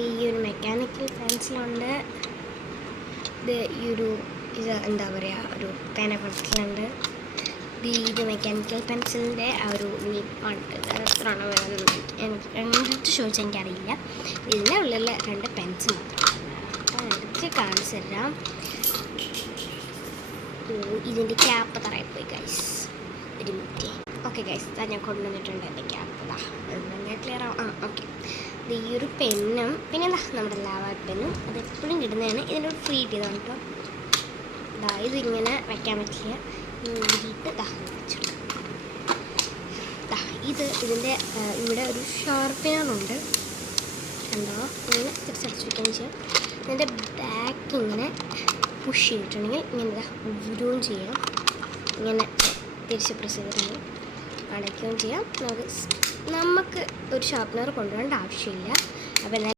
ഈ ഒരു മെക്കാനിക്കൽ പെൻസിലുണ്ട്. ഇത് എന്താ പറയുക, ഒരു പേന പെൻസിലുണ്ട്. ഇത് മെക്കാനിക്കൽ പെൻസിലിൻ്റെ ആ ഒരു നിപ്പാണ്. എത്രയാണ് വരുന്നത് എനിക്ക് എടുത്ത് ചോദിച്ചാൽ എനിക്കറിയില്ല. ഇതിൻ്റെ ഉള്ളിൽ 2 പെൻസിൽ മാത്രമാണ്. അപ്പോൾ എടുത്ത് കാണിച്ചു തരാം. ഇതിൻ്റെ ക്യാപ്പ് തറയിപ്പോയി ഗൈസ്, ഒരു മിനിറ്റ്. ഓക്കെ ഗൈസ്, ഞാൻ കൊണ്ടുവന്നിട്ടുണ്ട് എൻ്റെ ക്യാപ്പ്. ക്ലിയർ ആവും. ഓക്കെ. ഈ ഒരു പെന്നും പിന്നെ എന്താ നമ്മുടെ ലാവാ പെന്നും അതെപ്പോഴും കിട്ടുന്നതാണ്. ഇതിൻ്റെ ഒരു ഫ്രീ ചെയ്താണ് കേട്ടോ. ഇതിങ്ങനെ വയ്ക്കാൻ പറ്റില്ല. ഇതിൻ്റെ ഇവിടെ ഒരു ഷാർപ്പിനറുണ്ട്. കണ്ടോ, ഇങ്ങനെ തിരിച്ചടിച്ചിരിക്കുകയും ചെയ്യാം. ഇതിൻ്റെ ബാക്ക് ഇങ്ങനെ പുഷ് ചെയ്തിട്ടുണ്ടെങ്കിൽ ഇങ്ങനെ ഊരുകയും ചെയ്യാം. ഇങ്ങനെ തിരിച്ച് പ്രസ് ചെയ്തിട്ടുണ്ടെങ്കിൽ അടയ്ക്കുകയും ചെയ്യാം. നമുക്ക് ഒരു ഷാർപ്പനർ കൊണ്ടുവരേണ്ട ആവശ്യമില്ല. അപ്പോൾ